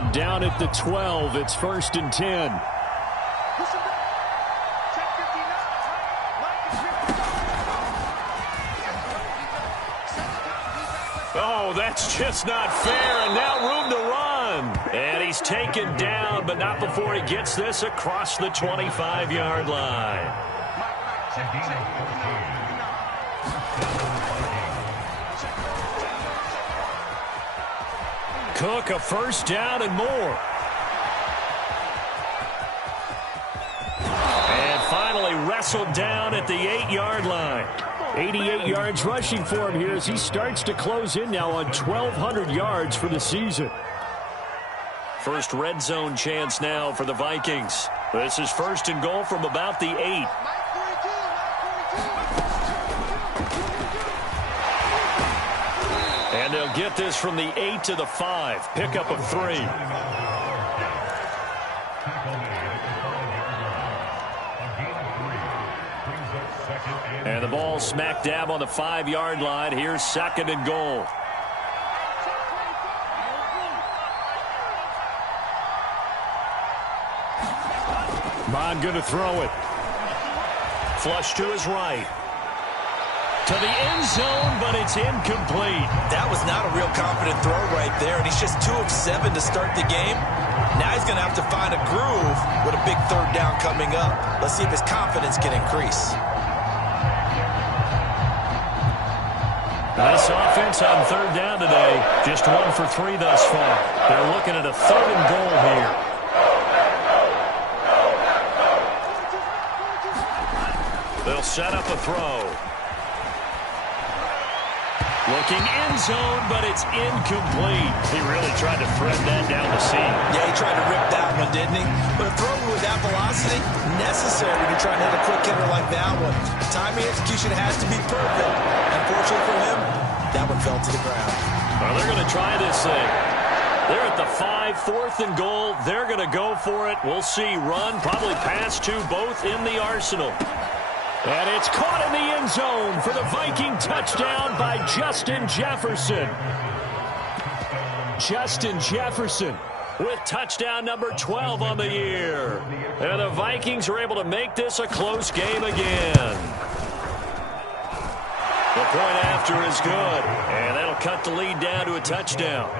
From down at the 12, it's 1st and 10. Oh, that's just not fair, and now room to run. And he's taken down, but not before he gets this across the 25-yard line. Cook, a first down and more. And finally wrestled down at the 8-yard line. 88 yards rushing for him here as he starts to close in now on 1,200 yards for the season. First red zone chance now for the Vikings. This is 1st and goal from about the 8. And they'll get this from the 8 to the 5. Pickup of 3. And the ball smack dab on the 5-yard line. Here's 2nd and goal. Bond going to throw it. Flush to his right. To the end zone, but it's incomplete. That was not a real confident throw right there, and he's just 2 of 7 to start the game. Now he's going to have to find a groove with a big 3rd down coming up. Let's see if his confidence can increase. This offense on 3rd down today, just 1 for 3 thus far. They're looking at a 3rd and goal here. They'll set up a throw. Looking end zone, but it's incomplete. He really tried to thread that down the seam. Yeah, he tried to rip that one, didn't he? But a throw with that velocity, necessary to try and hit a quick hitter like that one. Timing execution has to be perfect. Unfortunately for him, that one fell to the ground. Well, they're going to try this thing. They're at the 5, 4th and goal. They're going to go for it. We'll see. Run, probably pass to both in the arsenal. And it's caught in the end zone for the Viking touchdown by Justin Jefferson. Justin Jefferson with touchdown number 12 on the year. And the Vikings are able to make this a close game again. The point after is good, and that'll cut the lead down to a touchdown.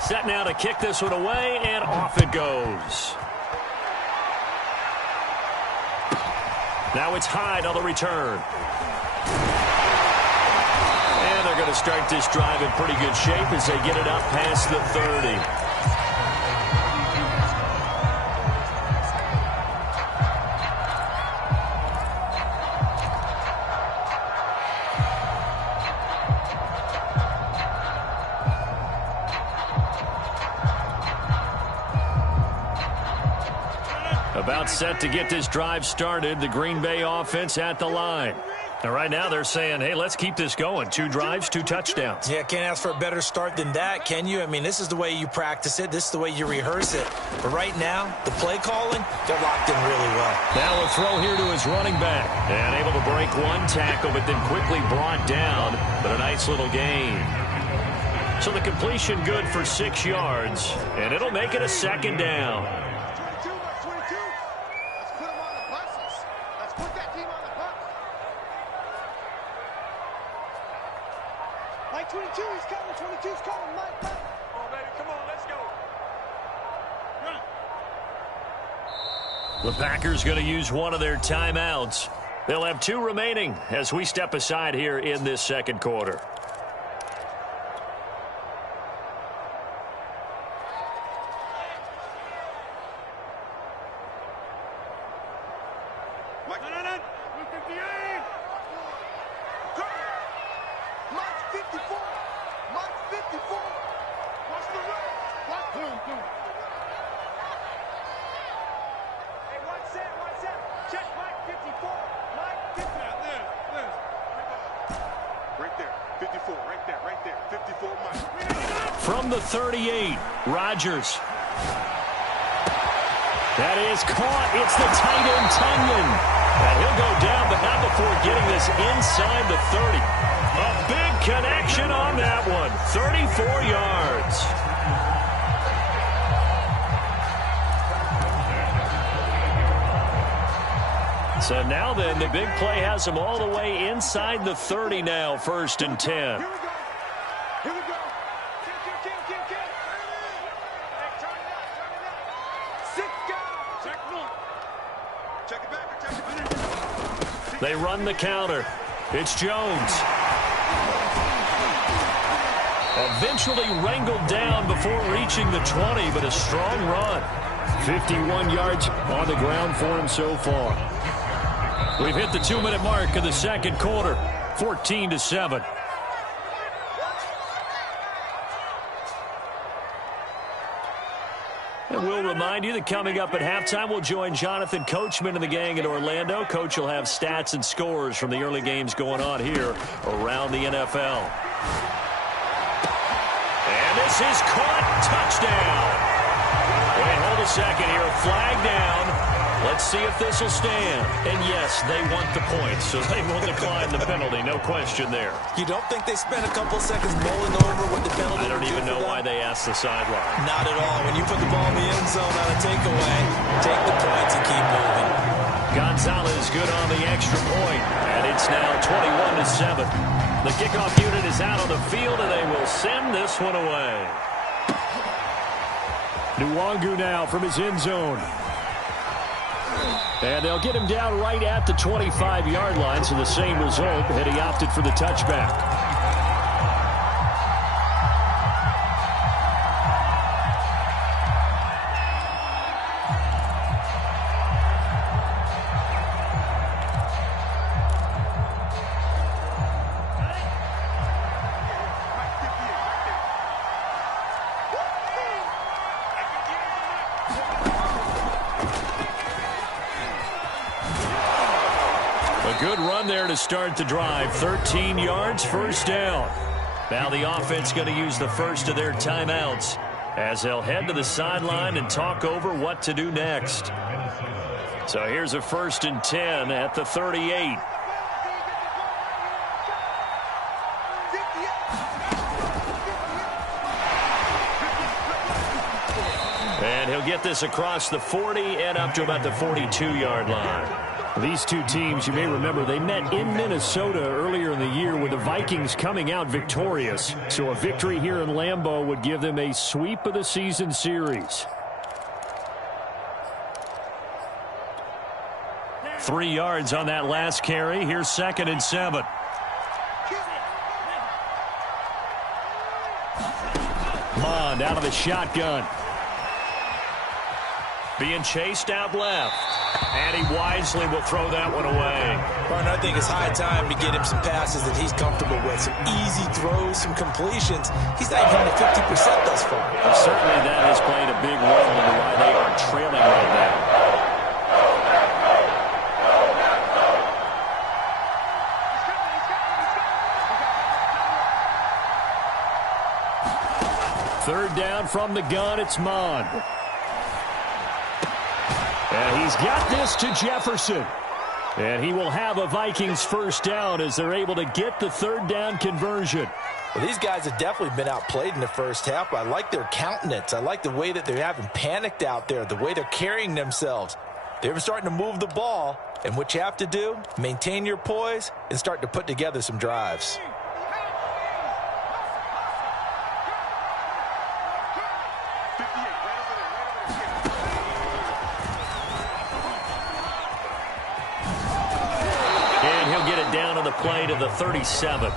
Set now to kick this one away, and off it goes. Now it's Hyde on the return. And they're going to start this drive in pretty good shape as they get it up past the 30. About set to get this drive started. The Green Bay offense at the line. And right now they're saying, hey, let's keep this going. 2 drives, 2 touchdowns. Yeah, can't ask for a better start than that, can you? I mean, this is the way you practice it. This is the way you rehearse it. But right now, the play calling, they're locked in really well. Now a throw here to his running back. And able to break 1 tackle, but then quickly brought down. But a nice little gain. So the completion good for 6 yards. And it'll make it a 2nd down. The Packers going to use one of their timeouts. They'll have 2 remaining as we step aside here in this 2nd quarter. From the 38, Rodgers. That is caught. It's the tight end, Tunyon. And he'll go down, but not before getting this inside the 30. A big connection on that one. 34 yards. So now then, the big play has him all the way inside the 30 now, 1st and 10. Here we go. They run the counter. It's Jones. Eventually wrangled down before reaching the 20, but a strong run. 51 yards on the ground for him so far. We've hit the 2-minute mark of the second quarter, 14-7. And we'll remind you that coming up at halftime, we'll join Jonathan Coachman and the gang in Orlando. Coach will have stats and scores from the early games going on here around the NFL. And this is caught. Touchdown. Wait, hold a second here. Flag down. Let's see if this will stand. And yes, they want the points, so they will decline the penalty. No question there. You don't think they spent a couple seconds mulling over what the penalty? I don't even know why they asked the sideline. Not at all. When you put the ball in the end zone on a takeaway, take the points and keep moving. Gonzalez good on the extra point, and it's now 21-7. The kickoff unit is out on the field, and they will send this one away. Nwangu now from his end zone. And they'll get him down right at the 25-yard line, so the same result, had he opted for the touchback. Good run there to start the drive. 13 yards, first down. Now the offense going to use the first of their timeouts as they'll head to the sideline and talk over what to do next. So here's a 1st and 10 at the 38. And he'll get this across the 40 and up to about the 42-yard line. These two teams, you may remember, they met in Minnesota earlier in the year with the Vikings coming out victorious. So a victory here in Lambeau would give them a sweep of the season series. 3 yards on that last carry. Here's 2nd and 7. Mond out of the shotgun. Being chased out left. And he wisely will throw that one away. Partner, I think it's high time to get him some passes that he's comfortable with. Some easy throws, some completions. He's not even at 50% thus far. Well, certainly that has played a big role in why they are trailing right now. Third down from the gun, it's Mond. And he's got this to Jefferson. And he will have a Vikings first down as they're able to get the 3rd down conversion. Well, these guys have definitely been outplayed in the first half. I like their countenance. I like the way that they're having panicked out there, the way they're carrying themselves. They're starting to move the ball. And what you have to do, maintain your poise and start to put together some drives. Play to the 37.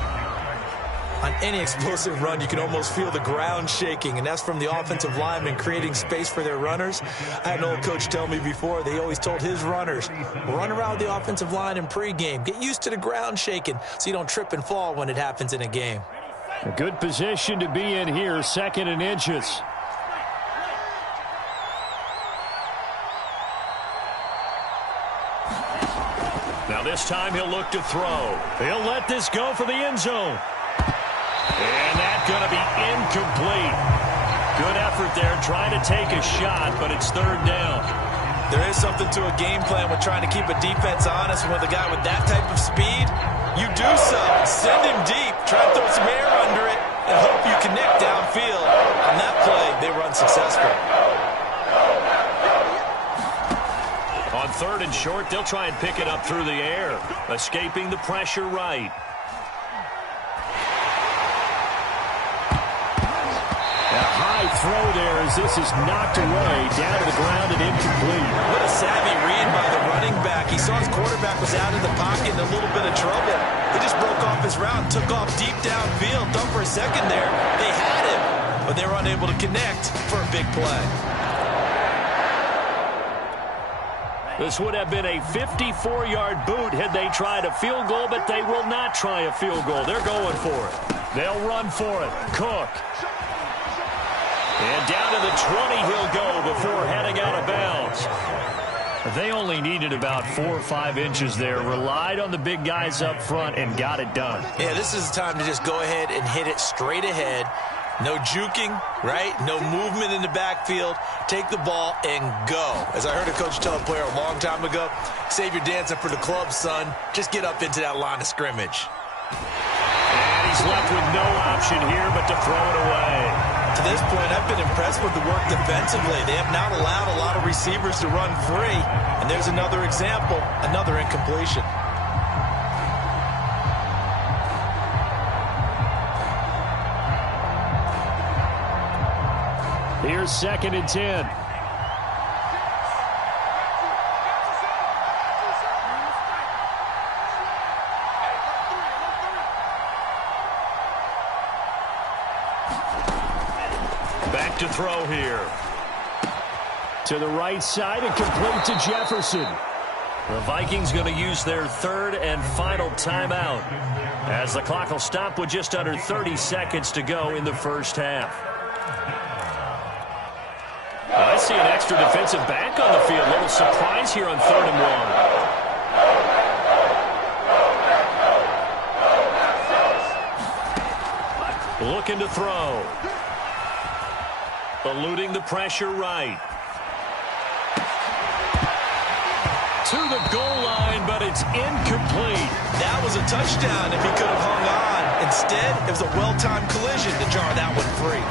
On any explosive run, you can almost feel the ground shaking, and that's from the offensive linemen creating space for their runners. I had an old coach tell me before, they always told his runners, run around the offensive line in pregame. Get used to the ground shaking so you don't trip and fall when it happens in a game. A good position to be in here, 2nd and inches. Now this time he'll look to throw. He'll let this go for the end zone. And that's going to be incomplete. Good effort there trying to take a shot, but it's 3rd down. There is something to a game plan with trying to keep a defense honest. With a guy with that type of speed, you do so. Send him deep. Try to throw some air under it and hope you connect downfield. On that play, they were unsuccessful. On 3rd and short, they'll try and pick it up through the air, escaping the pressure right. A high throw there as this is knocked away, down to the ground and incomplete. What a savvy read by the running back. He saw his quarterback was out of the pocket in a little bit of trouble. He just broke off his route and took off deep downfield. Thought for a second there they had him, but they were unable to connect for a big play. This would have been a 54-yard boot had they tried a field goal, but they will not try a field goal. They're going for it. They'll run for it. Cook. And down to the 20 he'll go before heading out of bounds. They only needed about 4 or 5 inches there. Relied on the big guys up front and got it done. Yeah, this is the time to just go ahead and hit it straight ahead. No juking, right? No movement in the backfield. Take the ball and go. As I heard a coach tell a player a long time ago, save your dancing for the club, son. Just get up into that line of scrimmage. And he's left with no option here but to throw it away. To this point, I've been impressed with the work defensively. They have not allowed a lot of receivers to run free. And there's another example, another incompletion. Here's 2nd and 10. Back to throw here. To the right side and complete to Jefferson. The Vikings going to use their 3rd and final timeout, as the clock will stop with just under 30 seconds to go in the first half. I see an extra defensive back on the field. A little surprise here on 3rd and 1. Looking to throw. Eluding the pressure right. To the goal line, but it's incomplete. That was a touchdown if he could have hung on. Instead, it was a well-timed collision to jar that one free.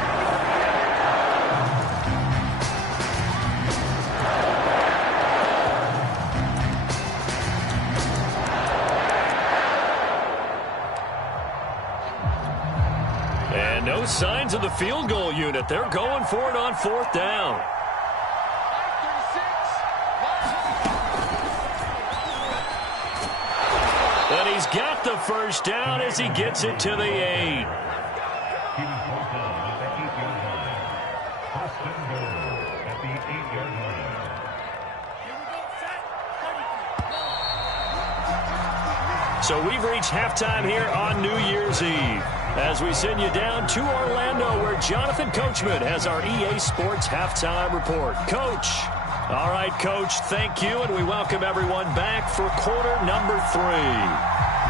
And no signs of the field goal unit. They're going for it on 4th down. And he's got the first down as he gets it to the 8. So we've reached halftime here on New Year's Eve, as we send you down to Orlando, where Jonathan Coachman has our EA Sports Halftime Report. Coach. All right, Coach, thank you, and we welcome everyone back for quarter number 3.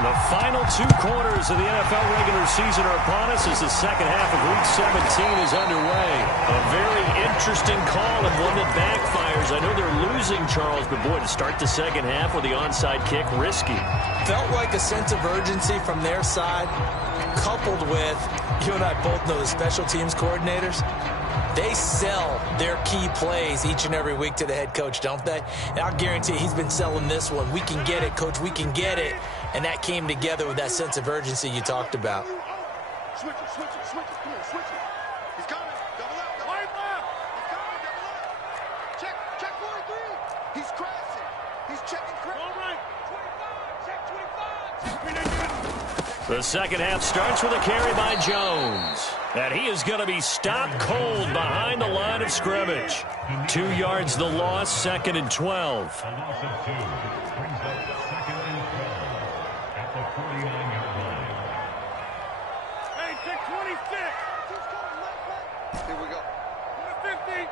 The final 2 quarters of the NFL regular season are upon us as the second half of Week 17 is underway. A very interesting call and one that backfires. I know they're losing, Charles, but boy, to start the second half with the onside kick, risky. Felt like a sense of urgency from their side, coupled with, you and I both know the special teams coordinators. They sell their key plays each and every week to the head coach, don't they? And I'll guarantee he's been selling this one. We can get it, Coach. We can get it. And that came together with that sense of urgency you talked about. Switch it, switch it, switch it. Come here, switch it. He's coming. Double up, double up. He's coming, double up. Check 43. He's crashing. He's checking crash. All right. 25. Check 25. The second half starts with a carry by Jones. And he is going to be stopped cold behind the line of scrimmage. 2 yards the loss, 2nd and 12. Hey, check 26. Here we go. 50.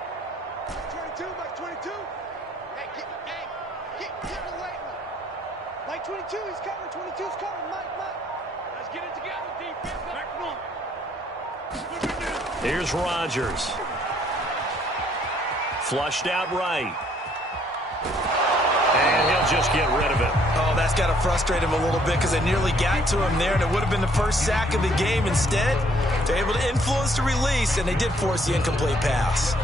22, Mike 22. Hey, get away. Mike 22, he's coming. 22's coming. Mike. Let's get it together, defense. Back one. Here's Rodgers. Flushed out right. Vikings get rid of it. Oh, that's got to frustrate him a little bit because they nearly got to him there, and it would have been the first sack of the game. Instead, they're able to influence the release, and they did force the incomplete pass.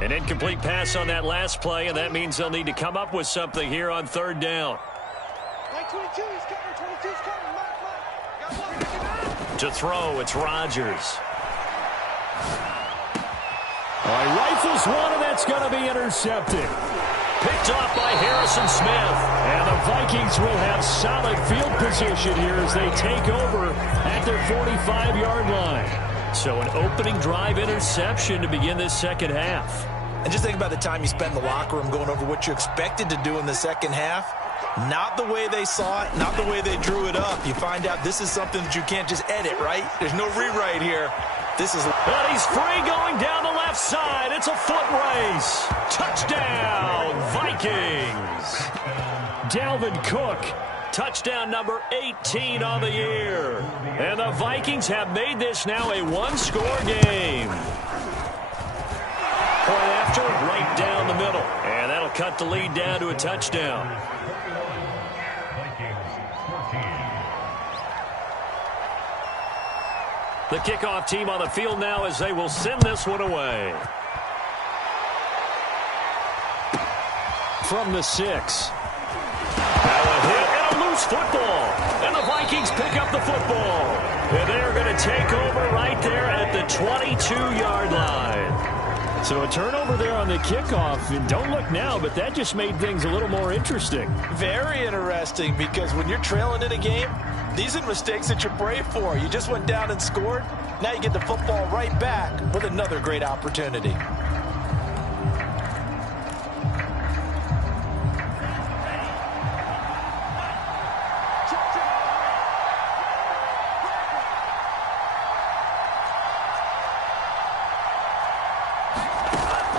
An incomplete pass on that last play, and that means they'll need to come up with something here on third down. To throw, it's Rodgers. He rifles one, and that's going to be intercepted. Picked off by Harrison Smith. And the Vikings will have solid field position here as they take over at their 45-yard line. So an opening drive interception to begin this second half. And just think about the time you spend in the locker room going over what you expected to do in the second half. Not the way they saw it, not the way they drew it up. You find out this is something that you can't just edit, right? There's no rewrite here. This is... And he's free going down the left side. It's a foot race. Touchdown, Vikings. Dalvin Cook, touchdown number 18 on the year. And the Vikings have made this now a one-score game. Point after, right down the middle. And that'll cut the lead down to a touchdown. The kickoff team on the field now as they will send this one away. From the 6. Now a hit and a loose football. And the Vikings pick up the football. And they're going to take over right there at the 22-yard line. So a turnover there on the kickoff. And don't look now, but that just made things a little more interesting. Very interesting, because when you're trailing in a game, these are mistakes that you pray for. You just went down and scored. Now you get the football right back with another great opportunity.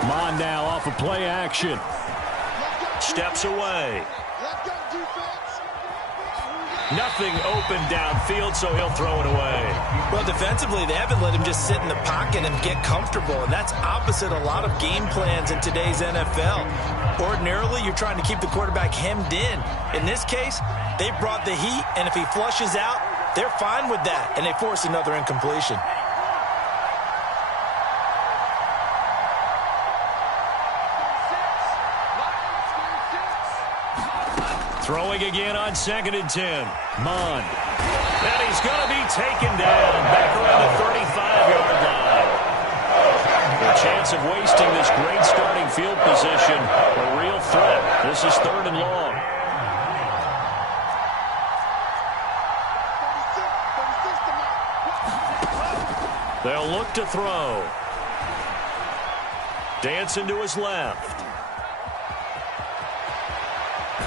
Mon now off of play action. Steps away. Nothing open downfield, so he'll throw it away. Well, defensively, they haven't let him just sit in the pocket and get comfortable, and that's opposite a lot of game plans in today's NFL. Ordinarily, you're trying to keep the quarterback hemmed in. In this case, they brought the heat, and if he flushes out, they're fine with that, and they force another incompletion. Throwing again on 2nd and 10. Mon. And he's going to be taken down back around the 35-yard line. The chance of wasting this great starting field position, a real threat. This is 3rd and long. They'll look to throw. Dancing to his left.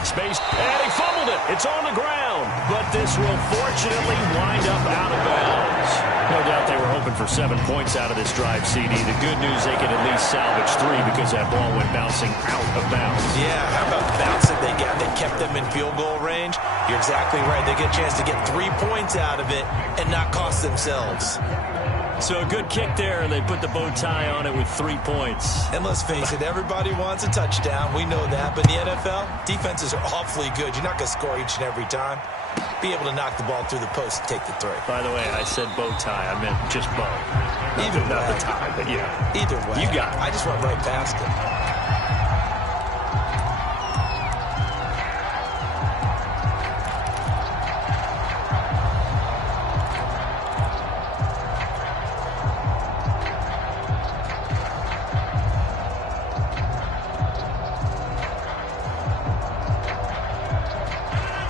Space, and he fumbled it. It's on the ground, but this will fortunately wind up out of bounds. No doubt they were hoping for 7 points out of this drive, CD. The good news, they can at least salvage 3 because that ball went bouncing out of bounds. Yeah, how about the bounce that they got? They kept them in field goal range. You're exactly right. They get a chance to get 3 points out of it and not cost themselves. So a good kick there, and they put the bow tie on it with 3 points. And let's face it, everybody wants a touchdown. We know that. But in the NFL, defenses are awfully good. You're not going to score each and every time. Be able to knock the ball through the post and take the three. By the way, I said bow tie. I meant just bow. Not the tie, but yeah. Either way. You got it. I just went right past it.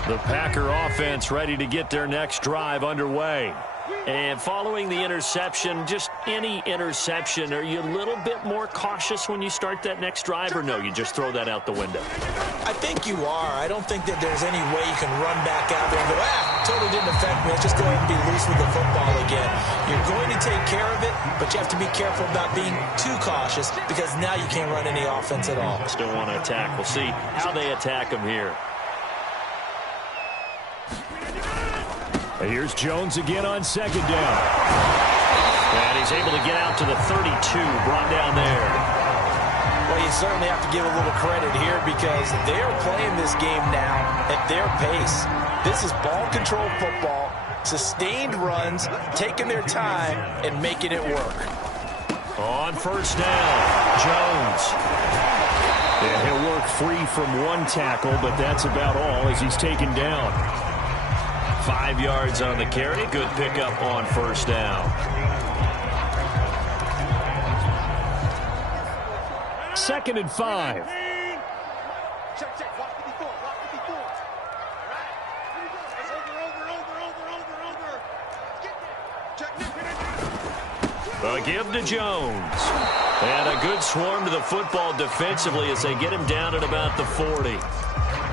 The Packer offense ready to get their next drive underway. And following the interception, just any interception, are you a little bit more cautious when you start that next drive, or no, you just throw that out the window? I think you are. I don't think that there's any way you can run back out there and go, totally didn't affect me. Let's just go ahead and be loose with the football again. You're going to take care of it, but you have to be careful about being too cautious because now you can't run any offense at all. Still want to attack. We'll see how they attack them here. And here's Jones again on second down. And he's able to get out to the 32, brought down there. Well, you certainly have to give a little credit here because they are playing this game now at their pace. This is ball control football, sustained runs, taking their time, and making it work. On first down, Jones. And he'll work free from one tackle, but that's about all as he's taken down. 5 yards on the carry. Good pickup on first down. Second and 5. Check, check. Block 54. Block 54. All right. Here we go. It's over. Get there. Check. A give to Jones. And a good swarm to the football defensively as they get him down at about the 40.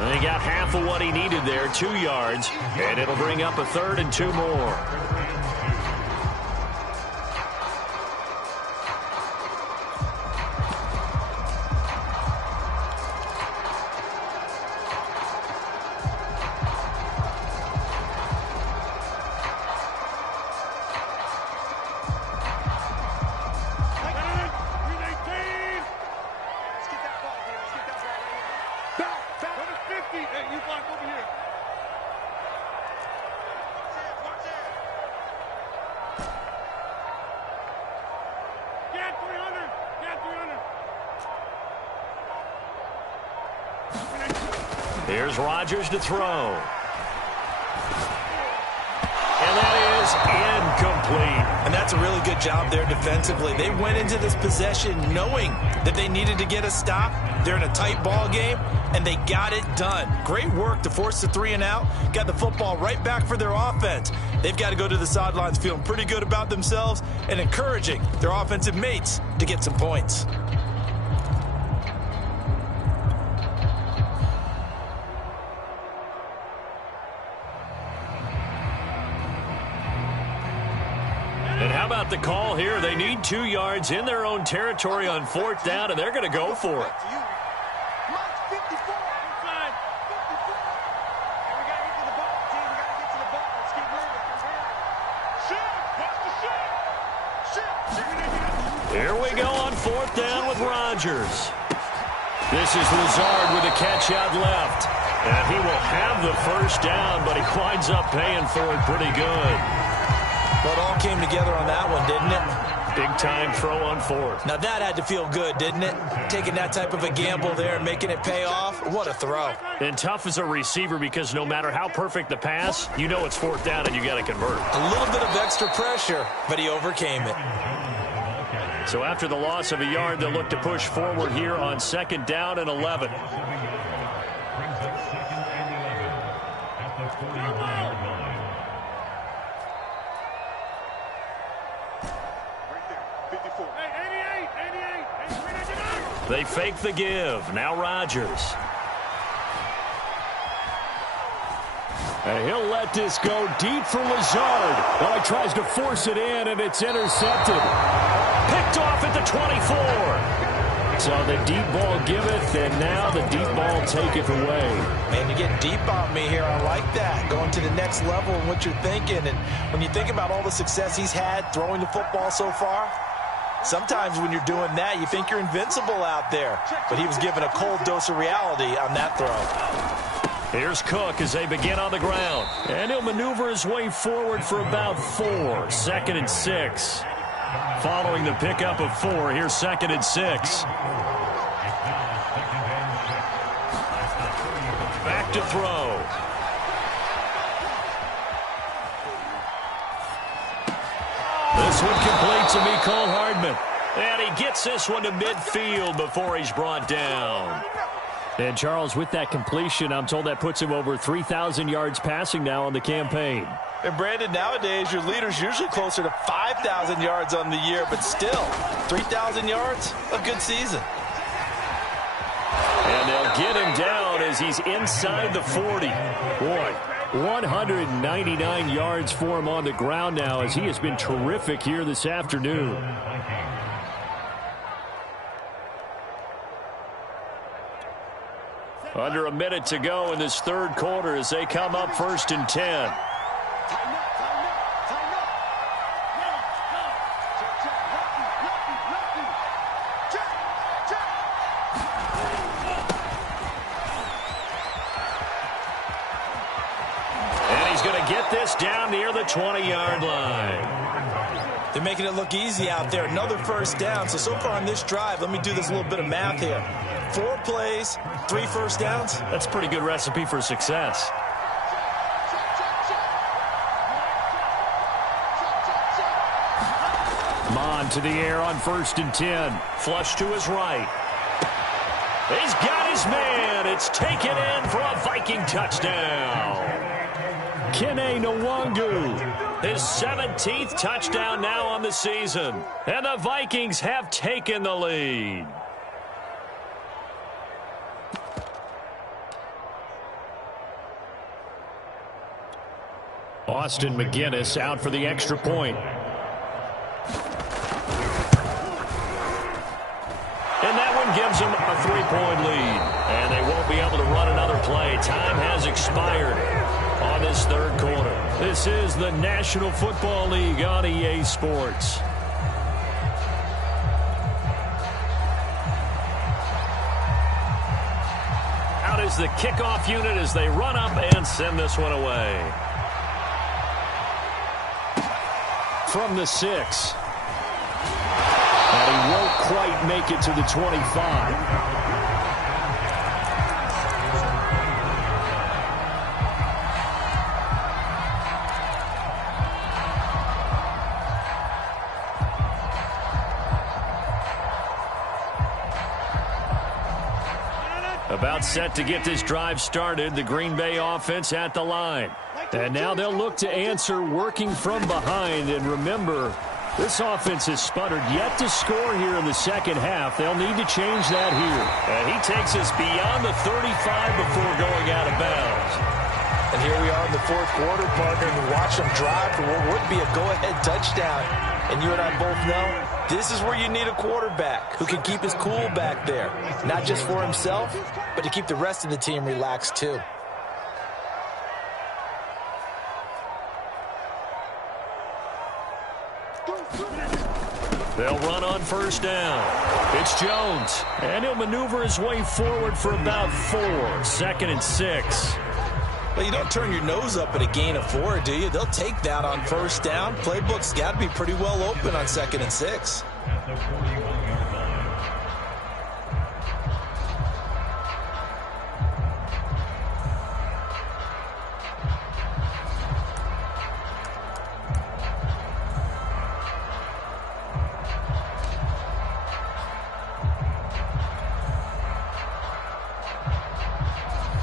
And he got half of what he needed there, 2 yards. And it'll bring up a 3rd and 2 more. Here's Rodgers to throw. And that is incomplete. And that's a really good job there defensively. They went into this possession knowing that they needed to get a stop. They're in a tight ball game, and they got it done. Great work to force the 3 and out. Got the football right back for their offense. They've got to go to the sidelines feeling pretty good about themselves and encouraging their offensive mates to get some points. And how about the call here? They need 2 yards in their own territory on 4th down, and they're going to go for it. Here we go on 4th down with Rodgers. This is Lazard with a catch out left. And he will have the first down, but he winds up paying for it pretty good. Well, it all came together on that one, didn't it? Big time throw on 4th. Now that had to feel good, didn't it? Taking that type of a gamble there and making it pay off. What a throw. And tough as a receiver because no matter how perfect the pass, you know it's 4th down and you got to convert. A little bit of extra pressure, but he overcame it. So after the loss of a yard, they'll look to push forward here on 2nd down and 11. They fake the give. Now Rodgers. And he'll let this go deep for Lazard. Well, he tries to force it in, and it's intercepted. Picked off at the 24. So the deep ball giveth, and now the deep ball taketh away. Man, you get deep on me here. I like that. Going to the next level and what you're thinking. And when you think about all the success he's had throwing the football so far, sometimes when you're doing that, you think you're invincible out there. But he was given a cold dose of reality on that throw. Here's Cook as they begin on the ground. And he'll maneuver his way forward for about 4. 2nd and 6. Following the pickup of 4, here's 2nd and 6. Back to throw. This one complete to Mecole Hardman. And he gets this one to midfield before he's brought down. And Charles, with that completion, I'm told that puts him over 3,000 yards passing now on the campaign. And Brandon, nowadays your leader's usually closer to 5,000 yards on the year, but still, 3,000 yards, a good season. And they'll get him down as he's inside the 40. Boy, 199 yards for him on the ground now as he has been terrific here this afternoon. Under a minute to go in this 3rd quarter as they come up 1st and 10. down near the 20-yard line. They're making it look easy out there. Another first down. So far on this drive, let me do this little bit of math here. 4 plays, 3 first downs. That's a pretty good recipe for success. Mon to the air on 1st and 10. Flush to his right. He's got his man. It's taken in for a Viking touchdown. Kene Nwangu, his 17th touchdown now on the season. And the Vikings have taken the lead. Austin McGinnis out for the extra point. And that one gives them a 3-point lead. And they won't be able to run another play. Time has expired on this 3rd quarter. This is the National Football League on EA Sports. Out is the kickoff unit as they run up and send this one away. From the 6. And he won't quite make it to the 25. About set to get this drive started, the Green Bay offense at the line. And now they'll look to answer working from behind. And remember, this offense has sputtered yet to score here in the second half. They'll need to change that here. And he takes us beyond the 35 before going out of bounds. And here we are in the 4th quarter, partner, and watch them drive for what would be a go-ahead touchdown. And you and I both know this is where you need a quarterback who can keep his cool back there. Not just for himself, but to keep the rest of the team relaxed too. They'll run on 1st down. It's Jones, and he'll maneuver his way forward for about 4. 2nd and 6. Well, you don't turn your nose up at a gain of 4, do you? They'll take that on 1st down. Playbook's got to be pretty well open on 2nd and 6.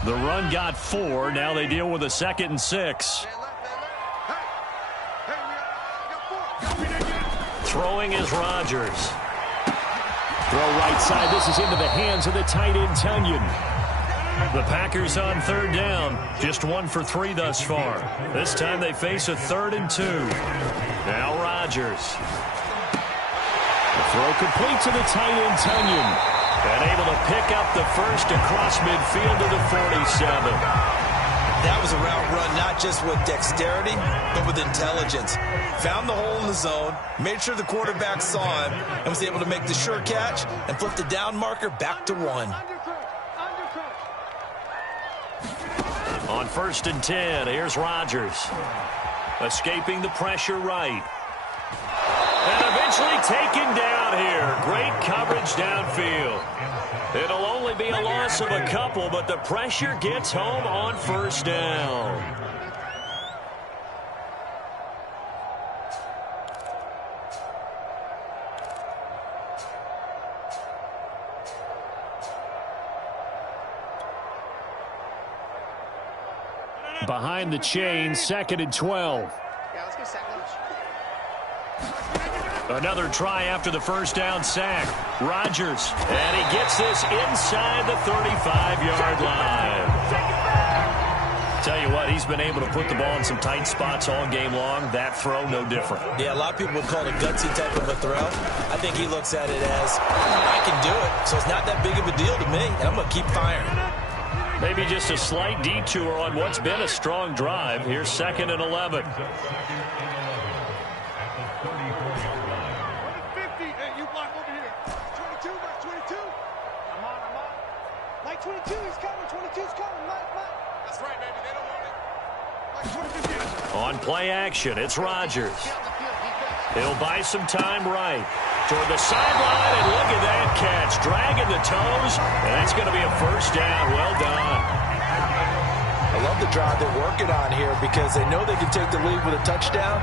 The run got 4. Now they deal with a 2nd and 6. Throwing is Rodgers. Throw right side. This is into the hands of the tight end, Tunyon. The Packers on 3rd down. Just 1 for 3 thus far. This time they face a 3rd and 2. Now Rodgers. The throw complete to the tight end, Tunyon. And able to pick up the first across midfield to the 47. That was a route run not just with dexterity, but with intelligence. Found the hole in the zone, made sure the quarterback saw him, and was able to make the sure catch and flip the down marker back to 1. On 1st and 10, here's Rodgers. Escaping the pressure right. And eventually taken down here. Great coverage downfield. It'll only be a loss of a couple, but the pressure gets home on 1st down. Behind the chain, 2nd and 12. Another try after the 1st down sack. Rodgers, and he gets this inside the 35-yard line. Tell you what, he's been able to put the ball in some tight spots all game long. That throw, no different. Yeah, a lot of people would call it a gutsy type of a throw. I think he looks at it as, I can do it, so it's not that big of a deal to me, and I'm going to keep firing. Maybe just a slight detour on what's been a strong drive. Here's 2nd and 11. On play action, it's Rodgers. He'll buy some time right. Toward the sideline, and look at that catch. Dragging the toes, and that's going to be a first down. Well done. I love the drive they're working on here because they know they can take the lead with a touchdown.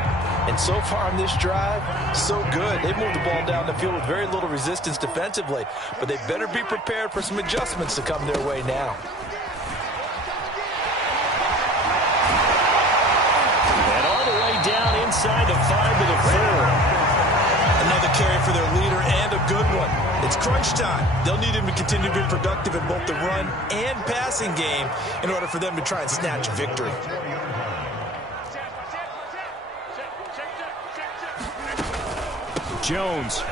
And so far on this drive, so good. They've moved the ball down the field with very little resistance defensively. But they better be prepared for some adjustments to come their way now. And all the way down inside the 5 to the 4. Another carry for their leader and a good one. It's crunch time. They'll need him to continue to be productive in both the run and passing game in order for them to try and snatch victory. Jones.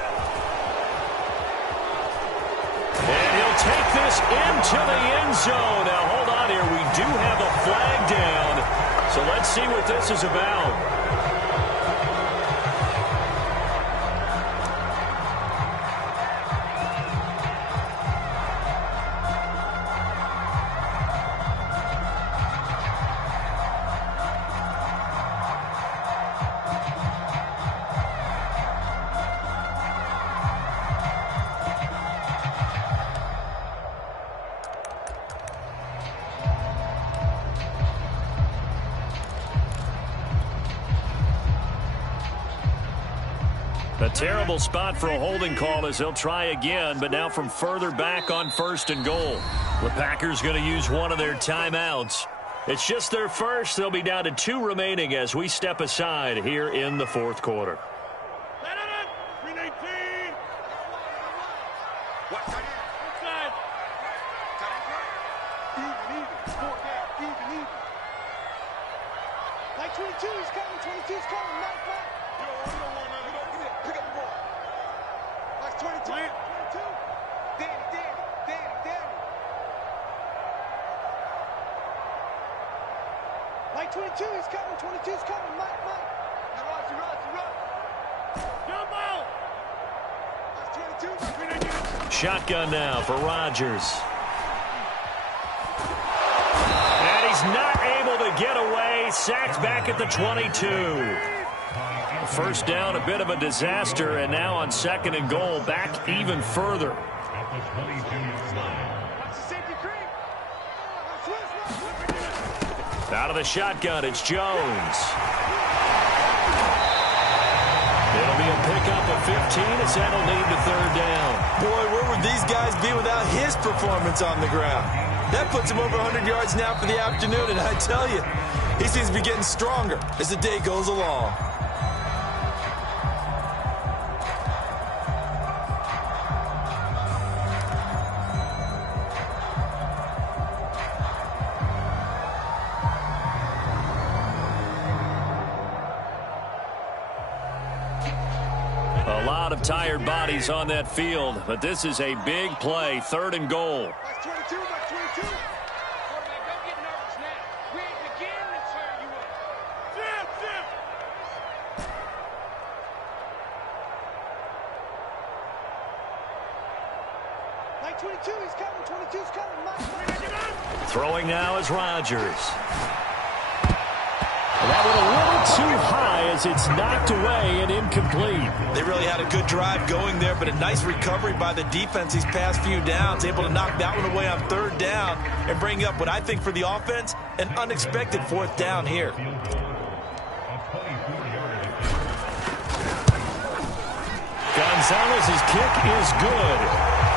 And he'll take this into the end zone. Now, hold on here. We do have a flag down. So let's see what this is about. A terrible spot for a holding call as they'll try again, but now from further back on 1st and goal. The Packers going to use one of their timeouts. It's just their first. They'll be down to 2 remaining as we step aside here in the 4th quarter. Like 22, he's coming, 22's coming, Matt. Pick up the ball. Like 22, 22. Danny. Like 22, he's coming, 22's coming, Mike. Now Run. Jump out. That's 22. Shotgun now for Rodgers. And he's not able to get away. Sacked back at the 22. First down, a bit of a disaster, and now on 2nd and goal, back even further. Out of the shotgun, it's Jones. It'll be a pickup of 15 as that'll lead to 3rd down. Boy, where would these guys be without his performance on the ground? That puts him over 100 yards now for the afternoon, and I tell you, he seems to be getting stronger as the day goes along. A lot of tired bodies on that field, but this is a big play, 3rd and goal. That's 22, that's 22. Quarterback, don't get nervous now. We ain't beginning to turn you up. Zip. Like 22, he's coming, 22's coming, Mike. Throwing now is Rodgers. That went a little too high as it's knocked away and incomplete. They really had a good drive going there, but a nice recovery by the defense these past few downs, able to knock that one away on 3rd down and bring up what I think for the offense, an unexpected 4th down here. Gonzalez's kick is good.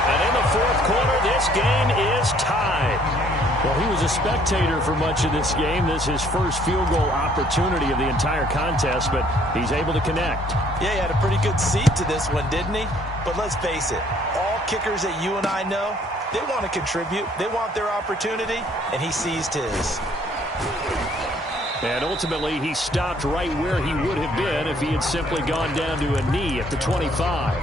And in the 4th quarter, this game is tied. Well, he was a spectator for much of this game. This is his first field goal opportunity of the entire contest, but he's able to connect. Yeah, he had a pretty good seat to this one, didn't he? But let's face it, all kickers that you and I know, they want to contribute. They want their opportunity, and he seized his. And ultimately, he stopped right where he would have been if he had simply gone down to a knee at the 25.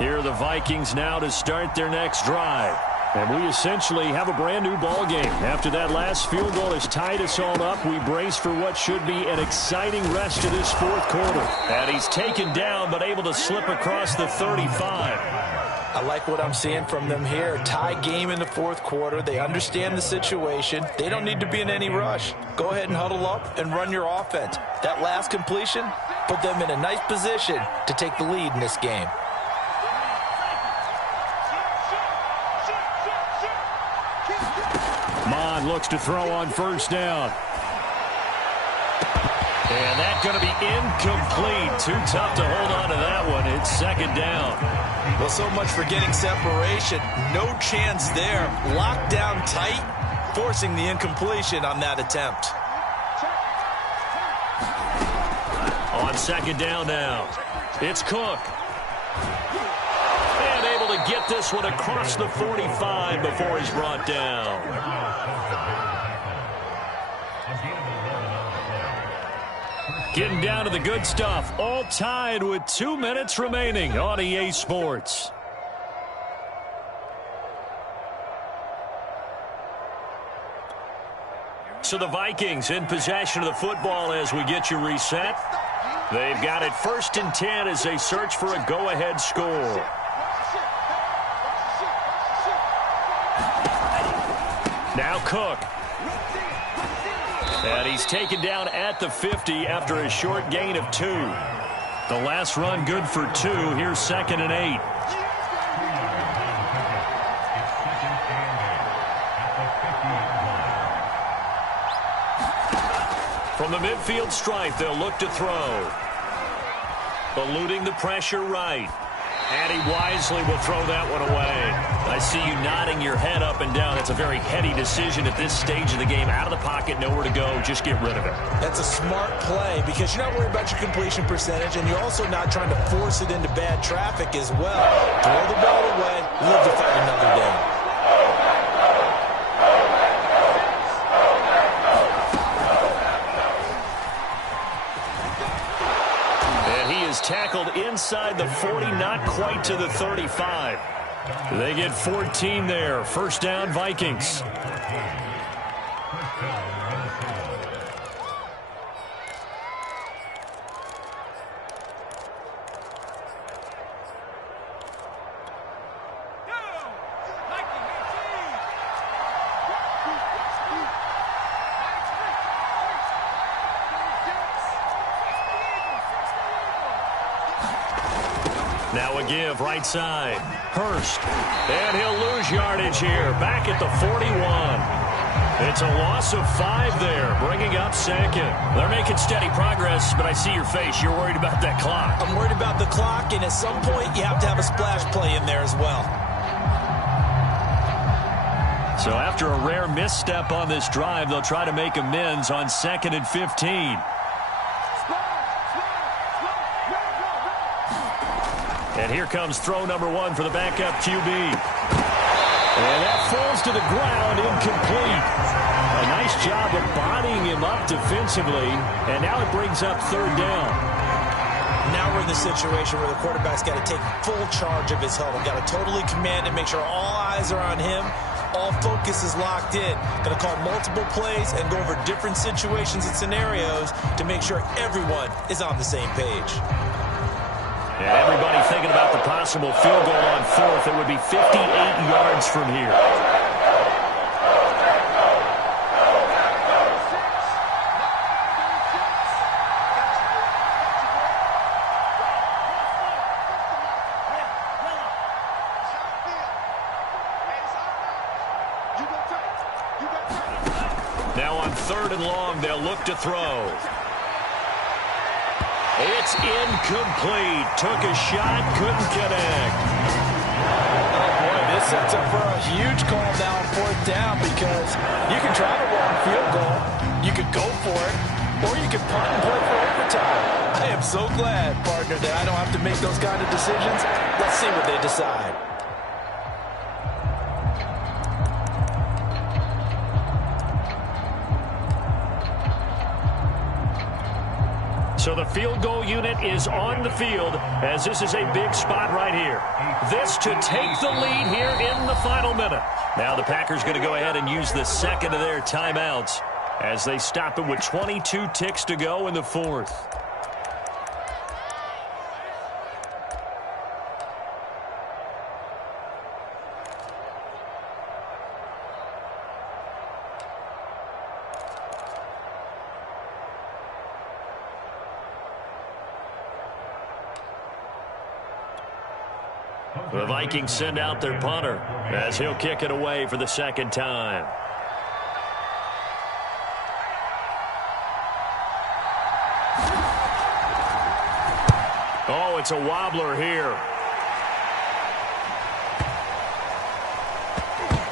Here are the Vikings now to start their next drive. And we essentially have a brand-new ball game. After that last field goal has tied us all up, we brace for what should be an exciting rest of this fourth quarter. And he's taken down, but able to slip across the 35. I like what I'm seeing from them here. Tie game in the fourth quarter. They understand the situation. They don't need to be in any rush. Go ahead and huddle up and run your offense. That last completion put them in a nice position to take the lead in this game. Mon looks to throw on first down. And that's going to be incomplete. Too tough to hold on to that one. It's second down. Well, so much for getting separation. No chance there. Locked down tight, forcing the incompletion on that attempt. On second down now, it's Cook. And able to get this one across the 45 before he's brought down. Getting down to the good stuff. All tied with 2 minutes remaining on EA Sports. So the Vikings in possession of the football as we get you reset. They've got it 1st and 10 as they search for a go-ahead score. Now Cook. And he's taken down at the 50 after a short gain of 2. The last run good for 2. Here's 2nd and 8. From the midfield stripe, they'll look to throw. Eluding the pressure right. And he wisely will throw that one away. I see you nodding your head up and down. It's a very heady decision at this stage of the game. Out of the pocket, nowhere to go. Just get rid of it. That's a smart play because you're not worried about your completion percentage, and you're also not trying to force it into bad traffic as well. Throw the ball away, live to fight another day. Tackled inside the 40, not quite to the 35. They get 14 there. First down, Vikings. Now a give right side. Hurst. And he'll lose yardage here. Back at the 41. It's a loss of 5 there, bringing up 2nd. They're making steady progress, but I see your face. You're worried about that clock. I'm worried about the clock, and at some point you have to have a splash play in there as well. So after a rare misstep on this drive, they'll try to make amends on 2nd and 15. And here comes throw number 1 for the backup QB. And that falls to the ground, incomplete. A nice job of bodying him up defensively. And now it brings up 3rd down. Now we're in the situation where the quarterback's got to take full charge of his huddle. Got to totally command and make sure all eyes are on him. All focus is locked in. Going to call multiple plays and go over different situations and scenarios to make sure everyone is on the same page. And everybody thinking about the possible field goal on 4th. It would be 58 yards from here. Now on 3rd and long, they'll look to throw. It's incomplete. Took a shot, couldn't connect. Oh, boy, this sets up for a huge call now on 4th down because you can try to run field goal, you could go for it, or you can punt and play for overtime. I am so glad, partner, that I don't have to make those kind of decisions. Let's see what they decide. So the field goal unit is on the field as this is a big spot right here. This to take the lead here in the final minute. Now the Packers going to go ahead and use the second of their timeouts as they stop it with 22 ticks to go in the fourth. The Vikings send out their punter as he'll kick it away for the second time. Oh, it's a wobbler here.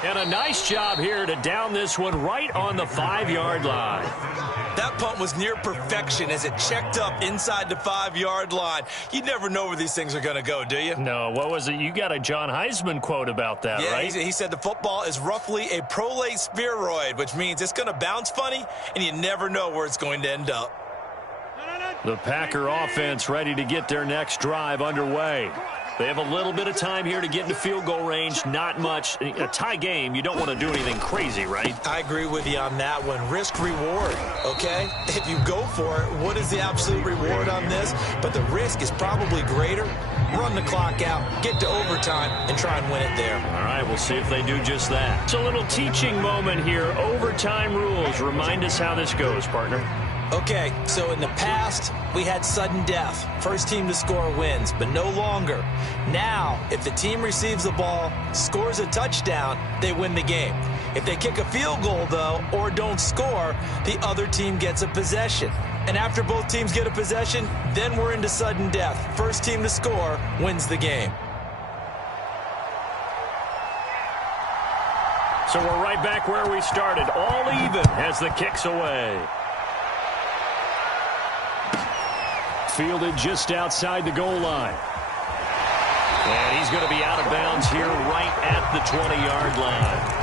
And a nice job here to down this one right on the 5-yard line. That punt was near perfection as it checked up inside the 5-yard line. You never know where these things are going to go, do you? No, what was it? You got a John Heisman quote about that, right? Yeah, he said the football is roughly a prolate spheroid, which means it's going to bounce funny, and you never know where it's going to end up. The Packer offense ready to get their next drive underway. They have a little bit of time here to get into field goal range. Not much. A tie game, you don't want to do anything crazy, right? I agree with you on that one. Risk-reward, okay? If you go for it, what is the absolute reward on this? But the risk is probably greater. Run the clock out, get to overtime, and try and win it there. All right, we'll see if they do just that. It's a little teaching moment here. Overtime rules. Remind us how this goes, partner. Okay, so in the past, we had sudden death. First team to score wins, but no longer. Now, if the team receives the ball, scores a touchdown, they win the game. If they kick a field goal, though, or don't score, the other team gets a possession. And after both teams get a possession, then we're into sudden death. First team to score wins the game. So we're right back where we started. All even as the kick's away. Fielded just outside the goal line. And he's going to be out of bounds here right at the 20-yard line.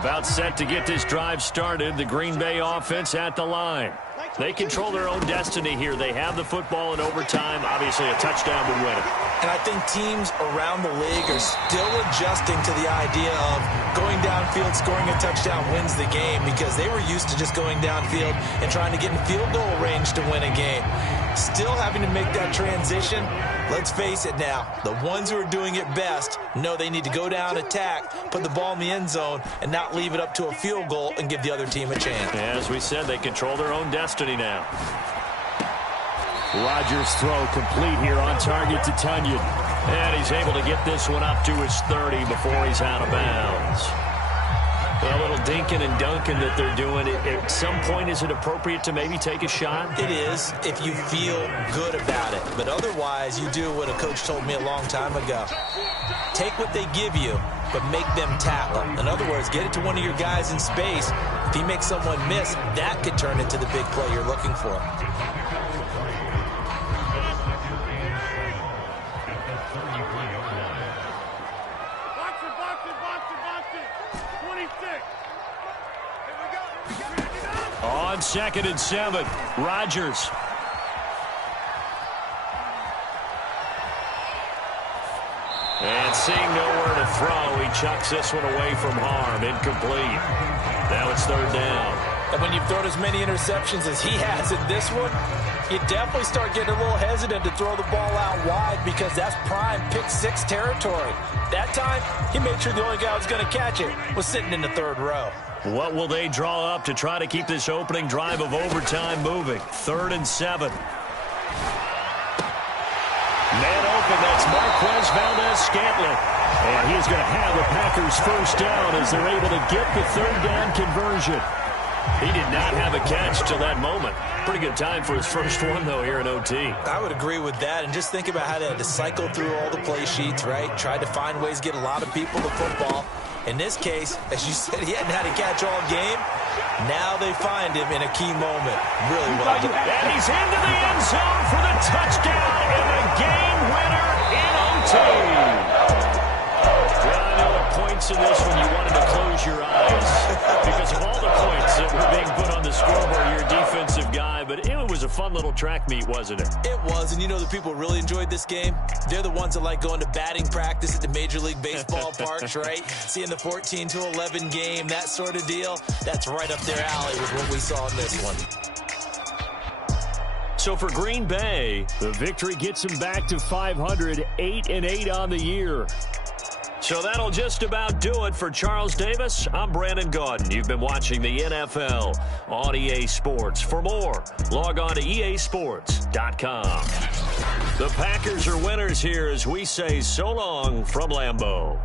About set to get this drive started. The Green Bay offense at the line. They control their own destiny here. They have the football in overtime. Obviously, a touchdown would win it. And I think teams around the league are still adjusting to the idea of going downfield, scoring a touchdown wins the game, because they were used to just going downfield and trying to get in field goal range to win a game. Still having to make that transition. Let's face it now, the ones who are doing it best know they need to go down, attack, put the ball in the end zone, and not leave it up to a field goal and give the other team a chance. As we said, they control their own destiny now. Rodgers' throw complete here on target to Tunyon. And he's able to get this one up to his 30 before he's out of bounds. A little dinking and dunking that they're doing. At some point, is it appropriate to maybe take a shot? It is, if you feel good about it. But otherwise, you do what a coach told me a long time ago. Take what they give you, but make them tackle. In other words, get it to one of your guys in space. If he makes someone miss, that could turn into the big play you're looking for. On 2nd and 7, Rodgers. And seeing nowhere to throw, he chucks this one away from harm. Incomplete. Now it's 3rd down. And when you've thrown as many interceptions as he has in this one, you definitely start getting a little hesitant to throw the ball out wide, because that's prime pick 6 territory. That time, he made sure the only guy who was going to catch it was sitting in the 3rd row. What will they draw up to try to keep this opening drive of overtime moving? 3rd and 7. Man open, that's Marquez Valdez-Scantling. And he's going to have the Packers first down as they're able to get the 3rd down conversion. He did not have a catch till that moment. Pretty good time for his first one, though, here in OT. I would agree with that. And just think about how they had to cycle through all the play sheets, right? Tried to find ways to get a lot of people to football. In this case, as you said, he hadn't had a catch all game. Now they find him in a key moment. Really well done. And he's into the end zone for the touchdown and the game winner in OT. Well, I know at points in this one you wanted to close your eyes because of all the points that were being put on the scoreboard. You're a defensive guy, but it was a fun little track meet, wasn't it? It was, and you know the people who really enjoyed this game? They're the ones that like going to batting practice at the Major League Baseball parks, right? Seeing the 14-11 game, that sort of deal. That's right up their alley with what we saw in this one. So for Green Bay, the victory gets them back to 500, 8-8 on the year. So that'll just about do it for Charles Davis. I'm Brandon Gaudin. You've been watching the NFL on EA Sports. For more, log on to easports.com. The Packers are winners here as we say so long from Lambeau.